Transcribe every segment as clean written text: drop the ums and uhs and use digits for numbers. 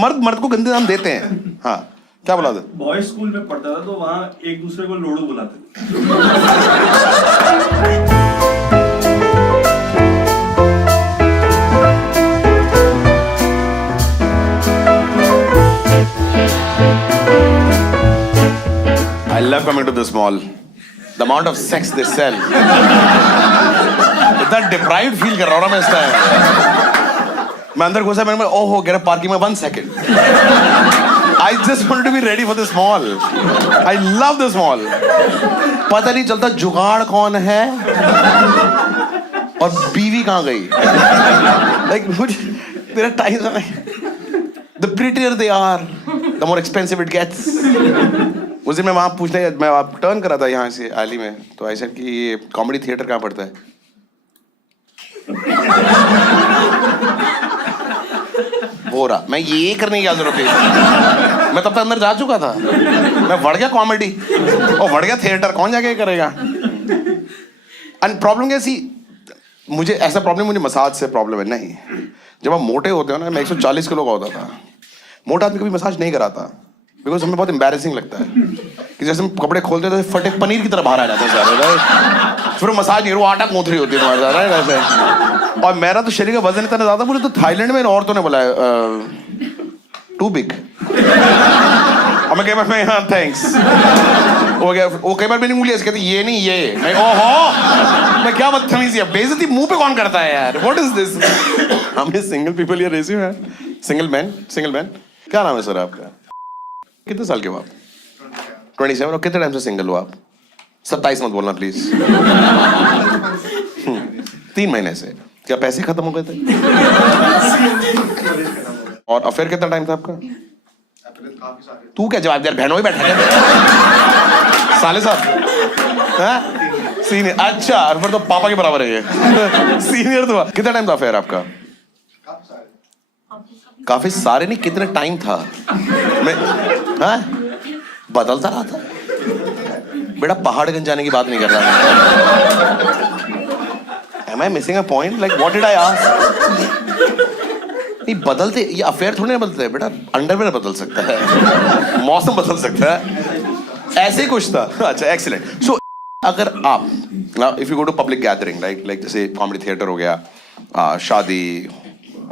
मर्द मर्द को गंदे नाम देते हैं। हाँ क्या बोला था? बॉयज स्कूल में पढ़ता था तो वहाँ एक दूसरे को लोड़ू बुलाते थे। I love coming to this mall. The amount of sex they sell. इतना deprived feel कर रहा हूँ ना मैं इस टाइम। मैं अंदर घुसा, मैंने ओहो गेट पार्किंग में 1 second. I just wanted to be ready for this mall. I love this mall. पता नहीं चलता जुगाड़ कौन है और बीवी कहाँ गई। Like तेरा time, the prettier they are, the more expensive it gets. उस दिन मैं वहाँ मैं आप टर्न करा था यहाँ से आली में, तो ऐसा कि ये कॉमेडी थिएटर कहाँ पड़ता है? वो रहा, मैं ये करने की क्या जरूरत थी? मैं तब तक अंदर जा चुका था। मैं बढ़ गया कॉमेडी और बढ़ गया थिएटर, कौन जाके करेगा? एंड प्रॉब्लम कैसी, मुझे ऐसा प्रॉब्लम, मुझे मसाज से प्रॉब्लम है नहीं। जब आप मोटे होते हो ना, मैं 140 किलो का होता था, मोटा आदमी कभी मसाज नहीं कराता, बिकॉज हमें बहुत एम्बैरेसिंग लगता है कि जैसे हम कपड़े खोलते हैं तो फटे पनीर की तरह बाहर आ जाते हैं सारे, फिर मसाज नहीं, वो आटा कोथरी होती है तुम्हारे साथ वैसे। और मेरा तो शरीर का वजन इतना ज्यादा, बोले तो थाईलैंड में औरतों ने बोला टू बिग, और मैं कई बार मैं हाँ थैंक्स हो गया, वो कई बार मैंने मूली ऐसे कहती ये नहीं ये, मैं ओहो मैं क्या बदतमीजी है, बेइज्जती मुंह पे कौन करता है यार, व्हाट इज दिस? हमें single people here race you है, सिंगल मैन। क्या नाम है सर आपका? कितने साल के हो आप? 27। और कितने टाइम से सिंगल हो आप? 27 मत बोलना प्लीज। 3 महीने से। क्या पैसे खत्म हो गए थे? और अफेयर कितना टाइम था आपका? तू क्या जवाब दे, बहनों ही बैठा है साले साहब, सीनियर। अच्छा, और फिर तो पापा के बराबर है ये। सीनियर तो कितना टाइम था अफेयर आपका? काफी सारे नहीं, कितने टाइम था? मैं बदलता रहा था बेटा, पहाड़गंज जाने की बात नहीं कर रहा मैं। Am I missing a point? Like what did I ask? नहीं बदलते, ये अफेयर थोड़ी ना बदलते हैं बेटा, अंडरवेयर बदल सकता है, मौसम बदल सकता है, ऐसे ही कुछ था। अच्छा एक्सीलेंट। सो अगर आप if you go to public gathering like जैसे कॉमेडी थिएटर हो गया, शादी,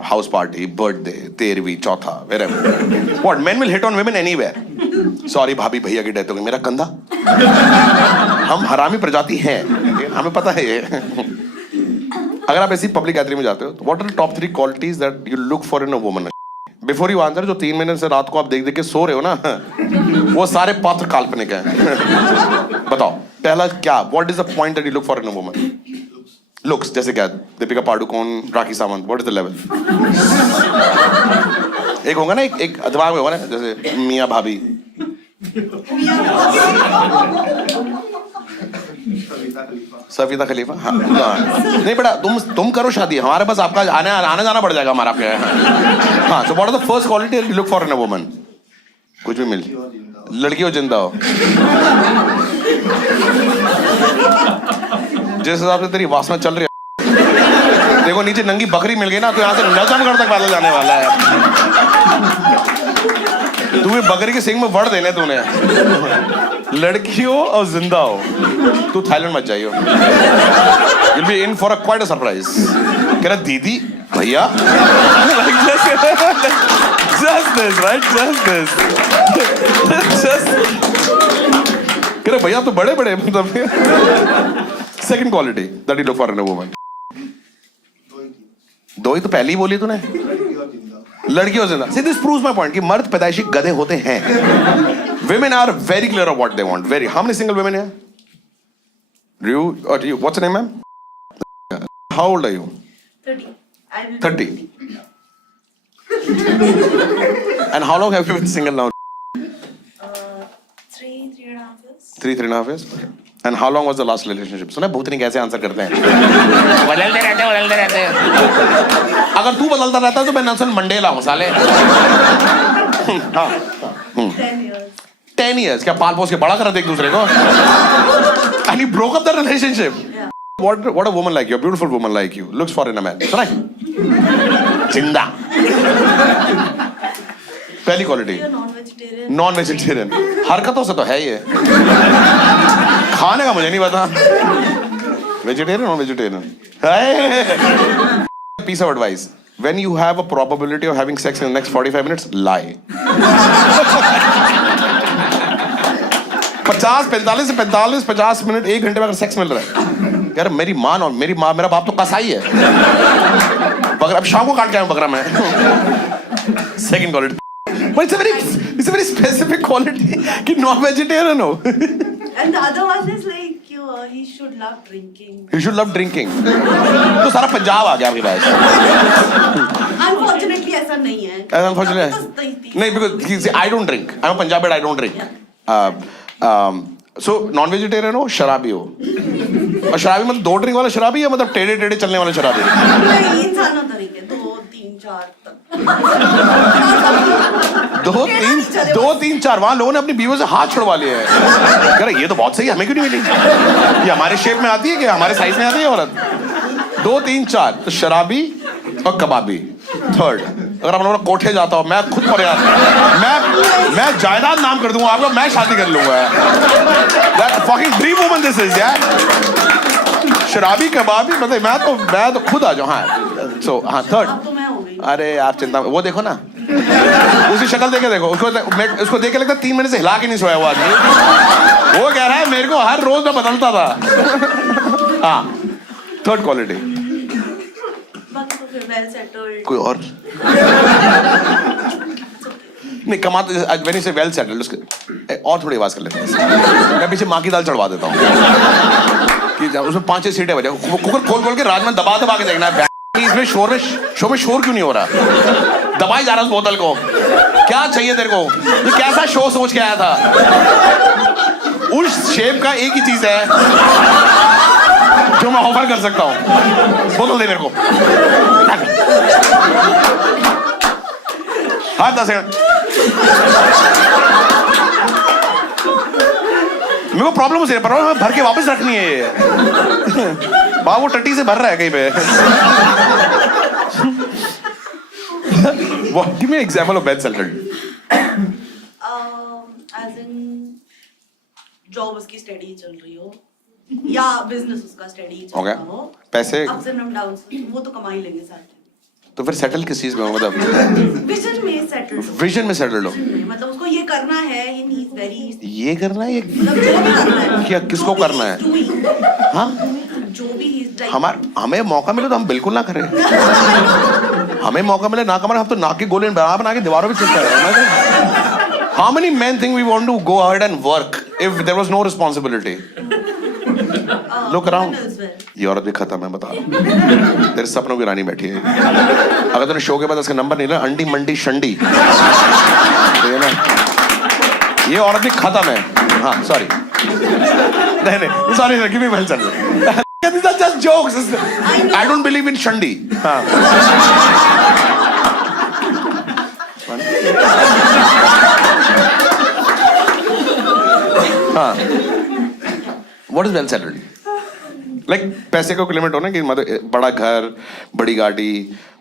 हाउस पार्टी, बर्थडे, 13वीं, चौथा, wherever. What men will hit on women anywhere. Sorry भाभी भैया की डेथ हो गई, मेरा कंधा। हम हरामी प्रजाति हैं, हमें पता है ये। अगर आप ऐसी पब्लिक गैदरिंग में जाते हो, तो what are top 3 qualities that you look for in a woman? Before you answer, जो 3 महीने से रात को आप देख देख के सो रहे हो ना, वो सारे पात्र काल्पनिक हैं। बताओ पहला क्या, what is the point that you look for in a woman? Looks जैसे क्या? Deepika Padukone, Rakhi Sawant, what is the level? एक होगा ना, एक दिमाग में होगा ना, जैसे मियाँ भाभी, सफीदा खलीफा। हाँ नहीं बेटा, तुम करो शादी, हमारे पास आपका आने जाना पड़ जाएगा हमारा आपके। हाँ, so what are the first quality you look for in a woman? कुछ भी मिल, लड़की हो जिंदा हो, जिस हिसाब से तेरी वासना चल रही है, देखो नीचे नंगी बकरी मिल गई ना, तो यहाँ से नौजवानगढ़ तक पैदल जाने वाला है। तू भी बकरी के सिंग में वड़ देने तूने। लड़की हो और जिंदा हो, तू थाईलैंड मत जाइयो, you'll be in for quite a surprise। कह रहा दीदी भैया, just this right, just this, कह रहा भैया तो बड़े बड़े मतलब। Second quality that you look for in a woman? दो ही तो पहले ही बोली तूने, लड़की और जिंदा। See, this proves my point कि मर्द पैदाइशी गधे होते हैं। Women are very clear of what they want. Very. How many single women here? You, what's your name, ma'am? How old are you? 30. 30. And how long have you been single now? 3.5 years. 3.5 years. And how long was the last relationship? सुना भूतनी कैसे answer करते हैं? बदलते रहते हैं। अगर तू बदलता रहता तो मैं नेल्सन मंडेला हूँ साले। हाँ। 10 years. 10 years क्या पाल पोस के बड़ा कर दे एक दूसरे को? And you broke up the relationship. Yeah. What a woman like you, a beautiful woman like you, looks for in a man. सुना? जिंदा। पहली quality You're non-vegetarian. Non vegetarian, हरकतों से तो है ये, खाने का मुझे नहीं पता। Vegetarian non vegetarian. Piece of advice: when you have a probability of having sex in the next 45 minutes, lie. 50 minute 1 घंटे में अगर सेक्स मिल रहा है, यार मेरी माँ मेरा बाप तो कसाई है, बकरा अब शाम को काट के आया हूं बकरा मैं। Second quality, but it's a very specific quality कि नॉन वेजिटेरियन हो। And the other one is like he should love drinking. You should love drinking. तो सारा पंजाब आ गया आपके पास। Unfortunately ऐसा नहीं है। Unfortunately नहीं, because I don't drink. I'm a Punjabi, but I don't drink. So non vegetarian हो, शराबी हो, और शराबी मतलब 2 ड्रिंक वाला शराबी या मतलब टेढ़े टेढ़े चलने वाला शराबी? नहीं, इंसानों तरीके 2, 3, 4 तक। 2, 3, 4 वहां लोगों ने अपनी बीवियों से हाथ छुड़वा लिए हैं। यार ये तो बहुत सही है, हमें क्यों नहीं मिली? ये हमारे शेप में आती है, कि हमारे साइज में आती है औरत? 2, 3, 4 तो शराबी और कबाबी। थर्ड, अगर आप लोग कोठे जाता हो, मैं खुद पर यार मैं जायदाद नाम कर दूंगा आपको, मैं शादी कर लूंगा। Fucking dream woman this is यार। शराबी कबाबी मतलब मैं तो खुद आ जाऊं। हाँ सो हाँ थर्ड। अब तो मैं हो गई। अरे आप चिंता, वो देखो ना, उसकी शक्ल देखे देखो, उसको देख के लगता 3 महीने से हिला के नहीं सोया हुआ आदमी। वो कह रहा है मेरे को हर रोज में बदलता था। हाँ थर्ड क्वालिटी। बाकी तो फिर वेल सेटल्ड। कोई और नहीं कमा तो व्हेन यू से वेल सेटल्ड, उसके और थोड़ी आवाज कर लेते हैं। मैं पीछे माँ की दाल चढ़वा देता हूँ कि उसमें 5-6 सीटें बजे कुकर खोल के राजमा दबा के देखना है। इसमें शो में शोर क्यों नहीं हो रहा? दबाई जा रहा उस बोतल को, क्या चाहिए तेरे को? तो कैसा शो सोच के आया था? उस शेप का एक ही चीज है जो मैं ऑफर कर सकता हूं, बोतल दे मेरे को। हाँ 10 सेकंड। मेरे को प्रॉब्लम उसे प्रॉब्लम भर के वापस रखनी है ये। बाबू टट्टी से भर रहा है कहीं पे। Give me an example of well settled. As in job उसकी स्टडी चल रही हो या बिजनेस उसका स्टडी चल रहा हो, पैसे अप्स एंड डाउन्स वो तो कमा ही लेंगे साथ में। तो फिर सेटल किस चीज में हो? मतलब विजन में सेटल्ड हो। विजन में सेटल्ड हो, मतलब उसको ये करना है, ही इज वेरी, ये करना है, ये मतलब जो भी करना है, क्या किसको करना है? हाँ जो भी ही इज हमें मौका मिले तो हम बिल्कुल ना करें। हमें मौका मिले ना कमाए, हम तो नाक के गोले बना के दीवारों पे चिपका रहे हैं। How many men think we want to go ahead and work if there was no responsibility? Look around. ये औरत भी खत्म है, बता रहा हूँ। तेरे सपनों की रानी बैठी है। अगर तूने शो के बाद उसका नंबर नहीं लिया, अंडी मंडी शंडी, ना ये औरत भी खत्म है। हाँ सॉरी, नहीं sorry, give me well settled. These are just jokes. I don't believe in shandi. हाँ हाँ What is well settled? Like पैसे का कोई लिमिट हो ना, कि मतलब बड़ा घर, बड़ी गाड़ी,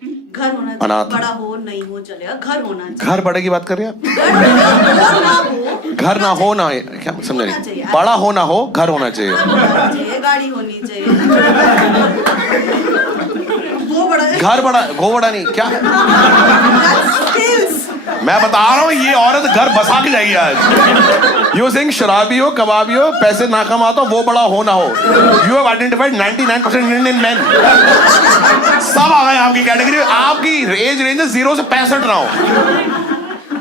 घर होना चाहिए, अनाथ। बड़ा हो नहीं हो चलेगा, घर होना चाहिए। घर बड़े की बात कर रहे हैं आप? घर ना हो क्या समझ रही? बड़ा हो ना हो, घर होना चाहिए, गाड़ी होनी चाहिए। वो बड़ा घर बड़ा गो बड़ा नहीं क्या? skills। मैं बता रहा हूँ ये औरत घर बसा के जाएगी आज। यू सिंग शराबी हो, कबाबी हो, पैसे ना कमाता हो, वो बड़ा हो ना हो। You have identified 99% Indian man. सब आ गए आपकी कैटेगरी। आपकी एज रेंज है 0 से 65 ना हो,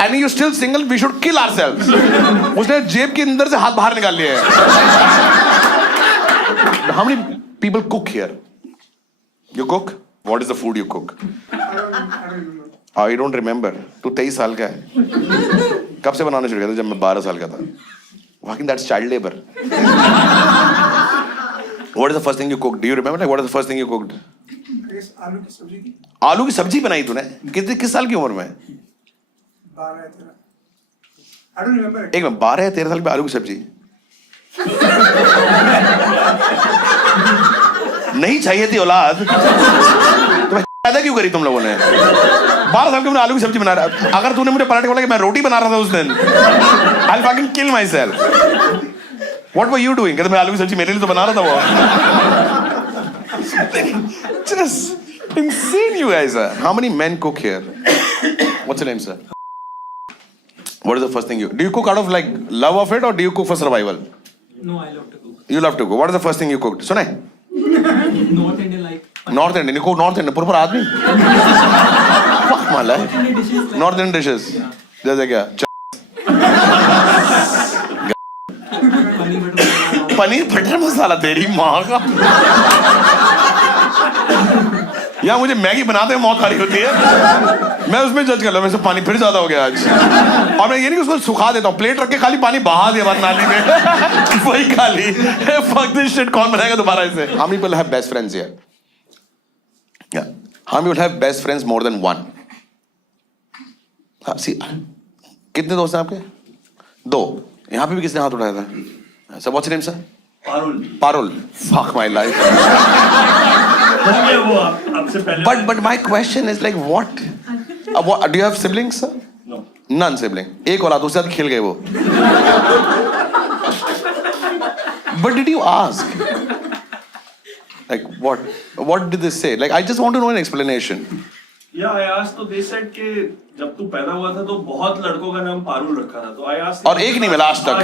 and you still single. We should kill ourselves. उसने जेब के अंदर से हाथ बाहर निकाल लिए हैं। How many people cook here? You cook? What is the food you cook? I don't remember. तू 23 साल का है, कब से बनाना शुरू किया था? जब मैं 12 साल का था। Fucking that's child labor. What is the first thing you cooked? Do you remember? Like, what is the first thing you cooked? आलू की सब्जी थी। आलू की सब्जी बनाई तूने? किस साल की उम्र में? 12 या 13। I don't remember. एक मिनट, 12 या 13 साल में आलू की सब्जी नहीं चाहिए थी औलाद। तुम्हें पैदा क्यों करी तुम लोगों ने? 12 साल के मैंने आलू की सब्जी बना रहा। अगर तूने मुझे पलट के बोला कि मैं रोटी बना रहा था उस दिन, I'll fucking kill myself. What were you doing? कहते मैं आलू की सब्जी मेरे लिए तो बना रहा था वो। Just insane you guys are. How many men cook here? What's your name, sir? What is the first thing you do? You cook out of like love of it, or do you cook for survival? No, I love to cook. You love to cook. What is the first thing you cooked? सुने? North Indian like. North Indian. You cook North Indian. पूरा आदमी. Fuck my life. Indian dishes like. North Indian dishes. जैसे क्या? Paneer butter masala. Paneer butter masala तेरी माँ का। या मुझे मैगी बनाते हैं मौत आ रही होती है, मैं उसमें जज कर लो, मैं से पानी फिर ज्यादा हो गया आज। और मैं ये नहीं कि उसको सुखा देता हूँ, प्लेट रख के खाली पानी बहा दिया बात नाली में, वही खाली। Fuck this shit, कौन बनाएगा दोबारा इसे? How many people have best friends here? Yeah. How many people have best friends more than one? See, कितने दोस्त हैं आपके? 2। यहाँ पे भी किसने हाथ उठाया था? Sir, what's your name, sir? Parul. Parul. Fuck my life. वो आपसे पहले। But my question is like what? Do you have siblings, sir? No. None sibling. एक औलाद, उसके साथ खेल गए वो। But did you ask? Like what? What did they say? Like I just want to know an explanation. Yeah, I asked, तो they said कि जब तू पैदा हुआ था तो बहुत लड़कों का नाम पारुल रखा था, तो I asked। और एक नहीं मिला आज तक।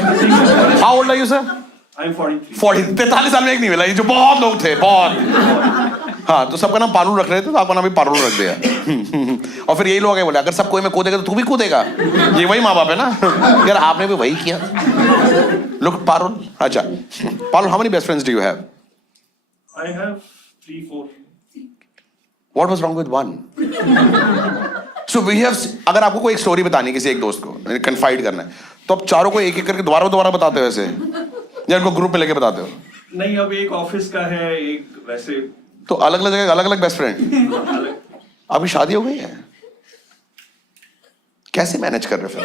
How old are you, sir? I'm 43. 43 साल में एक नहीं मिला, ये जो बहुत लोग थे, बहुत। हाँ, तो सबका नाम पारुल रख रहे थे, तो आपका नाम भी पारुल रख दिया। और फिर यही लोग आगे बोले, अगर सब कोई में कूदेगा तो तू भी कूदेगा। ये वही माँ बाप है ना? यार आपने भी वही किया। Look, पारुल, अच्छा, Parul, how many best friends do you have? I have 3, 4. What was wrong with one? So we have, अगर आपको कोई एक स्टोरी बतानी है किसी एक दोस्त को, कन्फाइड करना है, तो आप चारों को एक एक करके दोबारा बताते हो ऐसे, या इनको ग्रुप में लेके बताते हो? नहीं, अब एक ऑफिस का है, एक वैसे। तो अलग अलग जगह अलग अलग बेस्ट फ्रेंड। अलग। आपकी शादी हो गई है? कैसे मैनेज कर रहे हो फिर?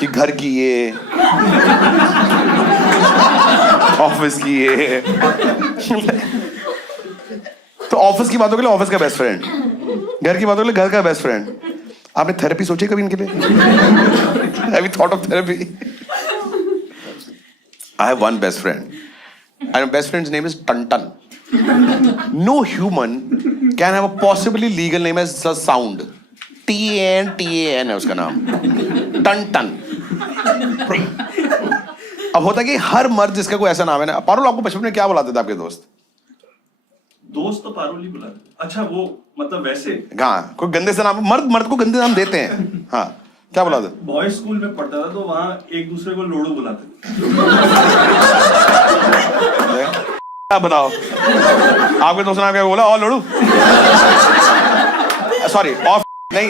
कि घर की ये, ऑफिस की ये। तो ऑफिस की बातों के लिए ऑफिस का बेस्ट फ्रेंड, घर की बातों के लिए घर का बेस्ट फ्रेंड। आपने थेरेपी सोची कभी इनके लिए? Have you thought of therapy? I have one best friend, and my best friend's name is Tantan. No human can have a possibly legal name as a sound. T-A-N है उसका नाम, Tantan. अब होता है कि हर मर्द जिसका कोई ऐसा नाम है ना। पारुल, आपको बचपन में क्या बुलाते थे आपके दोस्त? दोस्त तो पारुल ही बुलाते। अच्छा, वो मतलब वैसे। हाँ, कोई गंदे से नाम, मर्द को गंदे नाम देते हैं। हाँ, क्या बुलाते? बॉयज स्कूल में पढ़ता था तो वहाँ एक दूसरे को लोड़ू बुलाते थे। क्या बताओ, आपके दोस्त ने क्या बोला? और लोड़ू, सॉरी, ऑफ नहीं,